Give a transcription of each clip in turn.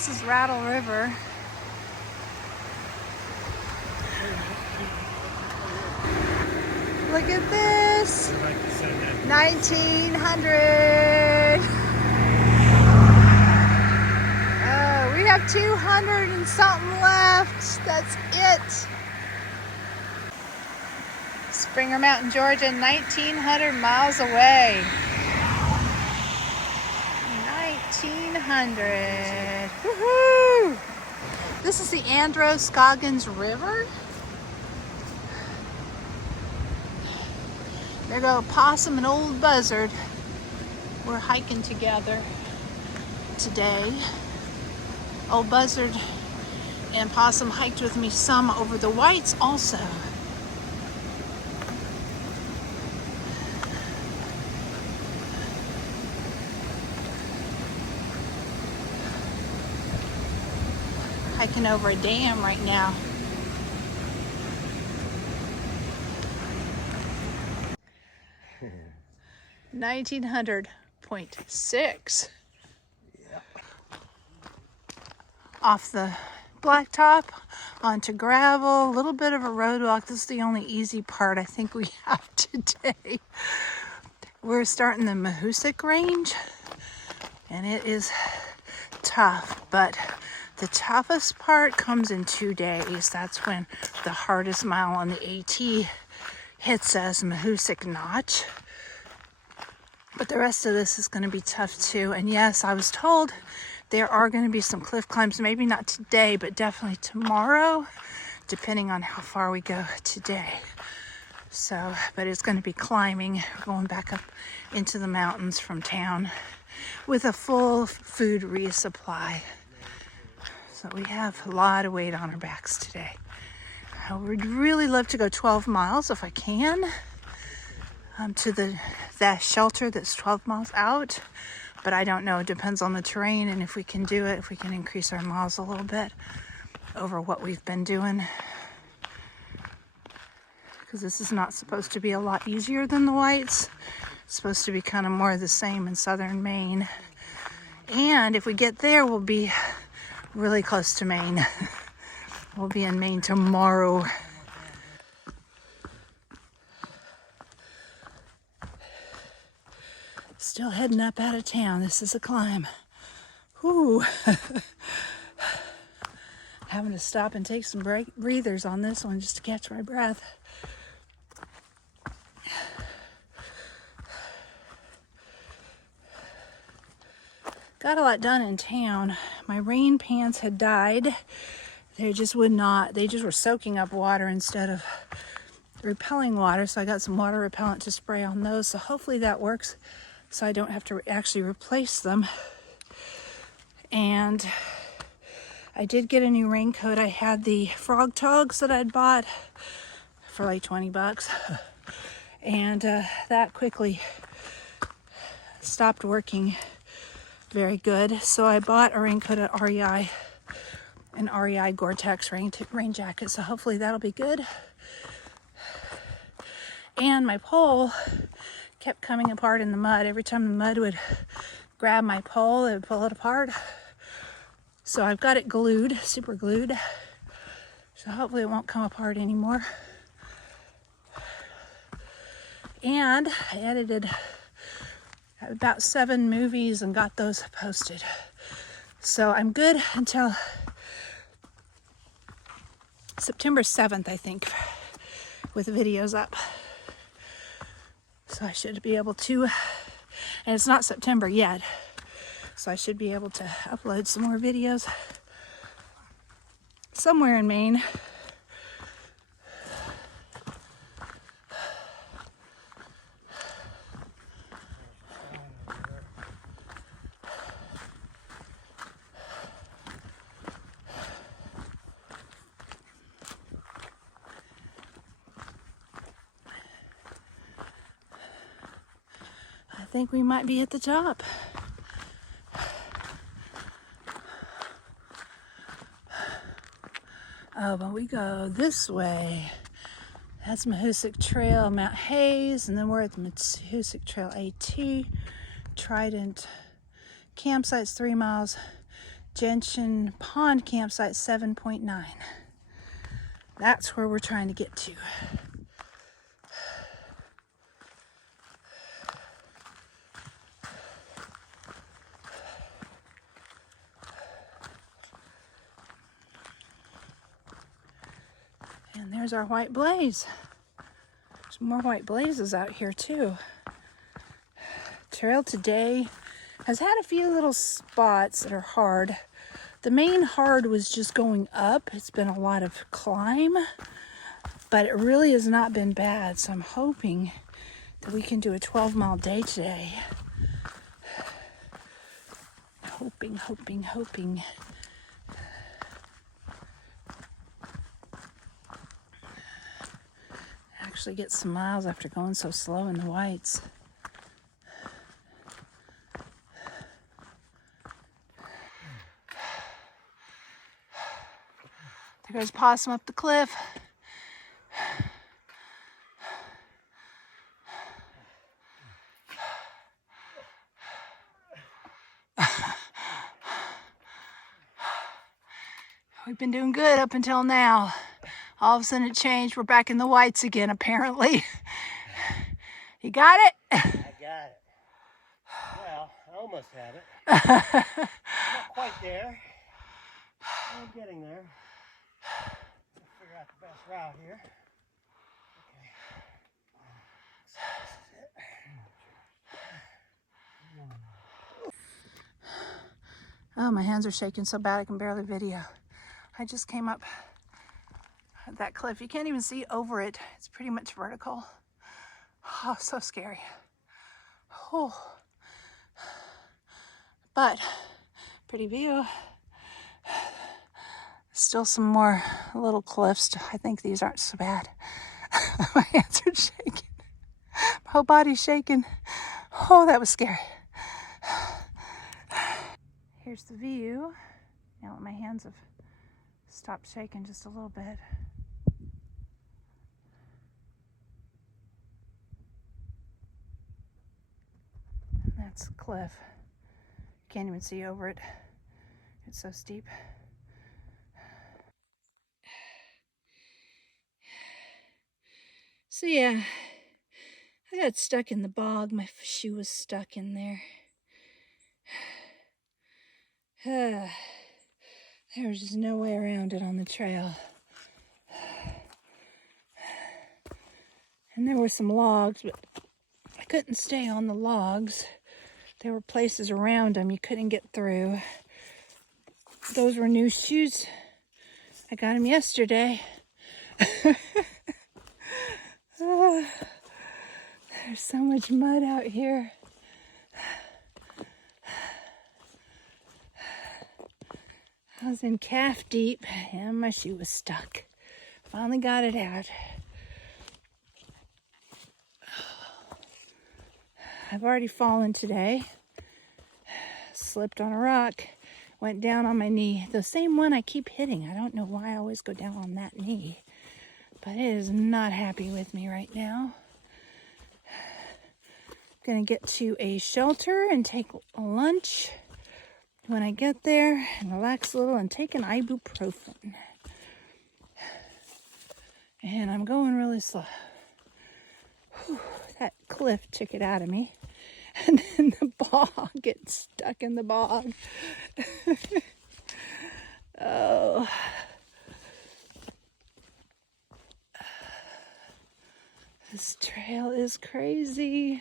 This is Rattle River. Look at this. 1900. Oh, we have 200 and something left. That's it. Springer Mountain, Georgia, 1900 miles away. 1900. Woohoo! This is the Androscoggin River. There go Possum and old Buzzard. We're hiking together today. Old Buzzard and Possum hiked with me some over the Whites also. Hiking over a dam right now. $1,900.6. Yeah. Off the blacktop onto gravel, a little bit of a road walk. This is the only easy part I think we have today. We're starting the Mahoosic Range, and it is tough, but the toughest part comes in 2 days. That's when the hardest mile on the AT hits us, Mahoosic Notch. But the rest of this is going to be tough too. And yes, I was told there are going to be some cliff climbs, maybe not today, but definitely tomorrow, depending on how far we go today. So, but it's going to be climbing. We're going back up into the mountains from town with a full food resupply. So we have a lot of weight on our backs today. I would really love to go 12 miles if I can, to that shelter that's 12 miles out, but I don't know. It depends on the terrain and if we can do it, if we can increase our miles a little bit over what we've been doing. Because this is not supposed to be a lot easier than the Whites. It's supposed to be kind of more of the same in southern Maine. And if we get there, we'll be really close to Maine. We'll be in Maine tomorrow. Still heading up out of town. This is a climb. Whew. Having to stop and take some breathers on this one just to catch my breath. Got a lot done in town. My rain pants had died. They just would not, they just were soaking up water instead of repelling water. So I got some water repellent to spray on those. So hopefully that works so I don't have to actually replace them. And I did get a new raincoat. I had the frog togs that I'd bought for like 20 bucks. And that quickly stopped working very good. So I bought a raincoat at REI, an REI Gore-Tex rain jacket. So hopefully that'll be good. And my pole kept coming apart in the mud. Every time the mud would grab my pole, it would pull it apart. So I've got it glued, super glued. So hopefully it won't come apart anymore. And I edited about 7 movies and got those posted. So I'm good until September 7th, I think, with videos up. So I should be able to, and it's not September yet, so I should be able to upload some more videos somewhere in Maine. I think we might be at the top. Oh, but we go this way. That's Mahoosic Trail, Mount Hayes, and then we're at the Mahoosic Trail AT. Trident campsite's 3 miles Gentian Pond campsite 7.9. That's where we're trying to get to. And there's our white blaze. There's more white blazes out here too. Trail today has had a few little spots that are hard. The main hard was just going up. It's been a lot of climb, but it really has not been bad. So I'm hoping that we can do a 12-mile day today. Hoping. Actually get some miles after going so slow in the whites. There goes Possum up the cliff. We've been doing good up until now. All of a sudden it changed. We're back in the whites again, apparently. You got it? I got it. Well, I almost have it. Not quite there. I'm getting there. Let's figure out the best route here. Okay. Oh, my hands are shaking so bad I can barely video. I just came up that cliff. You can't even see over it. It's pretty much vertical. Oh, so scary. Oh. But pretty view. Still some more little cliffs. I think these aren't so bad. My hands are shaking. My whole body's shaking. Oh, that was scary. Here's the view. Now that my hands have stopped shaking just a little bit. That's the cliff. Can't even see over it. It's so steep. So yeah, I got stuck in the bog. My shoe was stuck in there. There was just no way around it on the trail. And there were some logs, but I couldn't stay on the logs. There were places around them you couldn't get through. Those were new shoes. I got them yesterday. Oh, there's so much mud out here. I was in calf deep and my shoe was stuck. Finally got it out. I've already fallen today. Slipped on a rock. Went down on my knee. The same one I keep hitting. I don't know why I always go down on that knee. But it is not happy with me right now. I'm gonna get to a shelter and take a lunch when I get there and relax a little and take an ibuprofen. And I'm going really slow. Whew, that cliff took it out of me. And then the bog, gets stuck in the bog. Oh. This trail is crazy.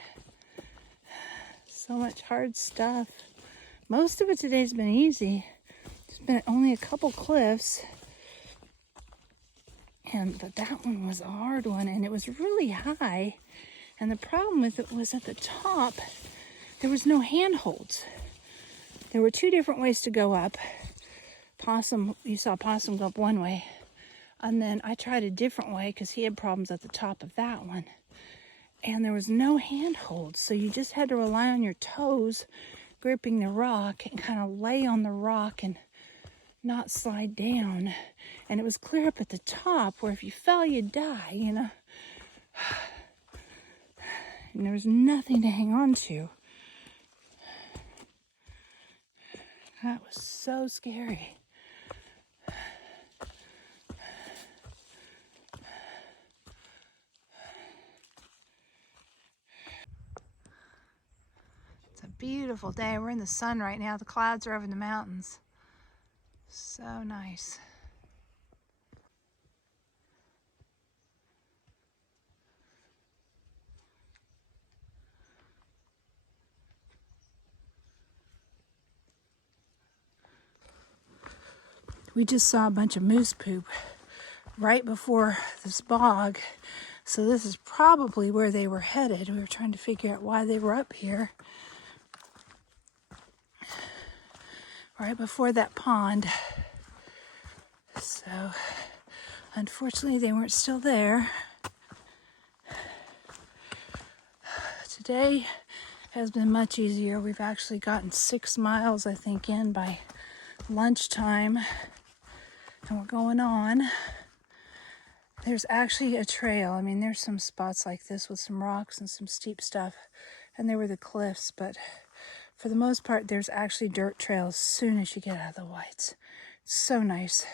So much hard stuff. Most of it today's been easy. There's been only a couple cliffs. But that one was a hard one, and it was really high. And the problem with it was at the top, there was no handholds. There were two different ways to go up. Possum, you saw Possum go up one way. And then I tried a different way because he had problems at the top of that one. And there was no handholds, so you just had to rely on your toes gripping the rock and kind of lay on the rock and not slide down. And it was clear up at the top where if you fell, you'd die, you know. And there was nothing to hang on to. That was so scary. It's a beautiful day. We're in the sun right now. The clouds are over the mountains. So nice. We just saw a bunch of moose poop right before this bog. So this is probably where they were headed. We were trying to figure out why they were up here. Right before that pond. So unfortunately they weren't still there. Today has been much easier. We've actually gotten 6 miles, I think, in by lunchtime. And we're going on. There's actually a trail. I mean, there's some spots like this with some rocks and some steep stuff. And there were the cliffs, but for the most part, there's actually dirt trails as soon as you get out of the whites. It's so nice.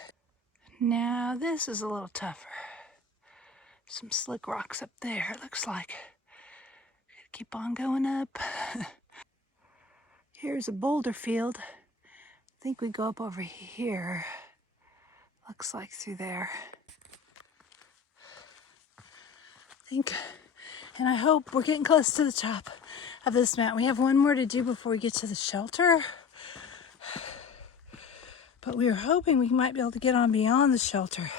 Now, this is a little tougher. Some slick rocks up there, it looks like. Keep on going up. Here's a boulder field. I think we go up over here. Looks like through there. I think, and I hope we're getting close to the top of this mountain. We have one more to do before we get to the shelter. But we were hoping we might be able to get on beyond the shelter.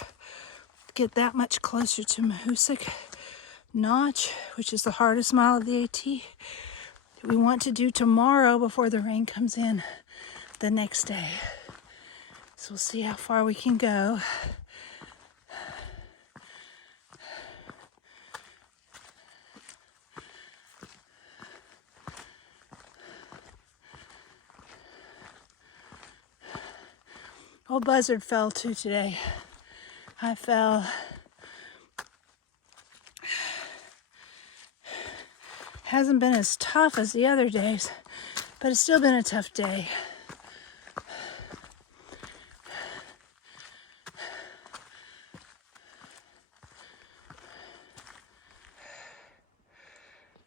Get that much closer to Mahoosic Notch, which is the hardest mile of the AT. That we want to do tomorrow before the rain comes in the next day. So we'll see how far we can go. Old Buzzard fell too today. I fell. Hasn't been as tough as the other days, but it's still been a tough day.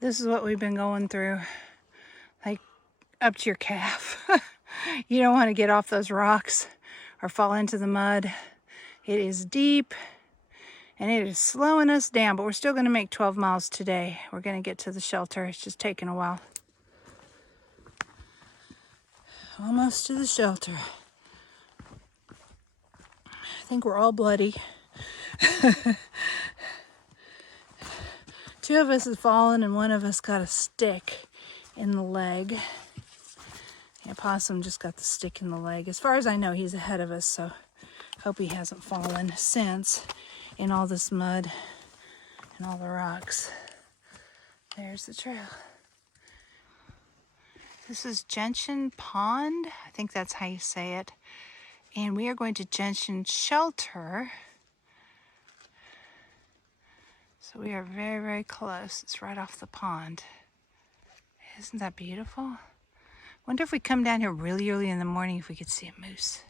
This is what we've been going through, like up to your calf. You don't want to get off those rocks or fall into the mud. It is deep and it is slowing us down, but we're still going to make 12 miles today. We're going to get to the shelter. It's just taking a while. Almost to the shelter. I think we're all bloody. 2 of us have fallen and 1 of us got a stick in the leg. Yeah, Possum just got the stick in the leg. As far as I know, he's ahead of us, so hope he hasn't fallen since in all this mud and all the rocks. There's the trail. This is Gentian Pond. I think that's how you say it. And we are going to Gentian Shelter. So we are very, very close. It's right off the pond. Isn't that beautiful? Wonder if we come down here really early in the morning if we could see a moose.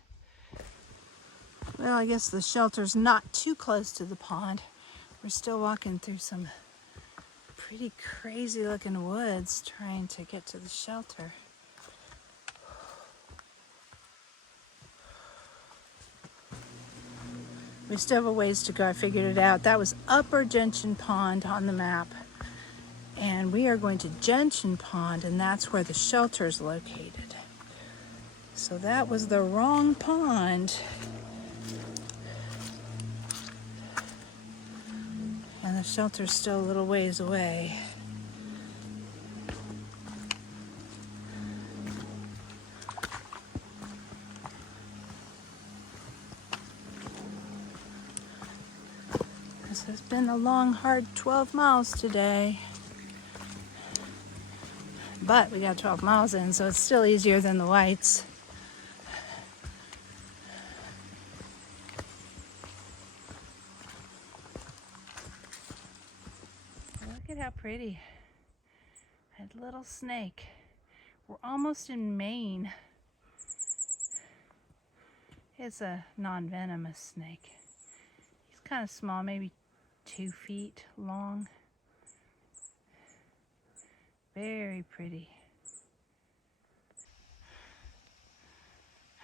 Well, I guess the shelter's not too close to the pond. We're still walking through some pretty crazy looking woods trying to get to the shelter. We still have a ways to go. I figured it out. That was Upper Gentian Pond on the map. And we are going to Gentian Pond, and that's where the shelter is located. So that was the wrong pond. And the shelter's still a little ways away. This has been a long, hard 12 miles today. But we got 12 miles in, so it's still easier than the whites. Look at how pretty. A little snake. We're almost in Maine. It's a non-venomous snake. He's kind of small, maybe 2 feet long. Very pretty.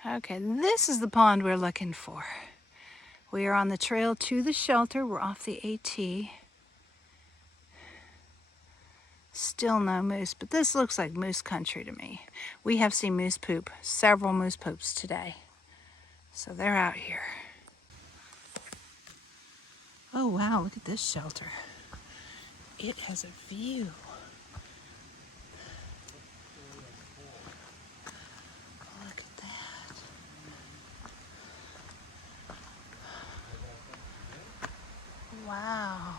Okay, this is the pond we're looking for. We are on the trail to the shelter. We're off the AT. Still no moose, but this looks like moose country to me. We have seen moose poop, several moose poops today. So they're out here. Oh wow, look at this shelter. It has a view. Look at that. Wow.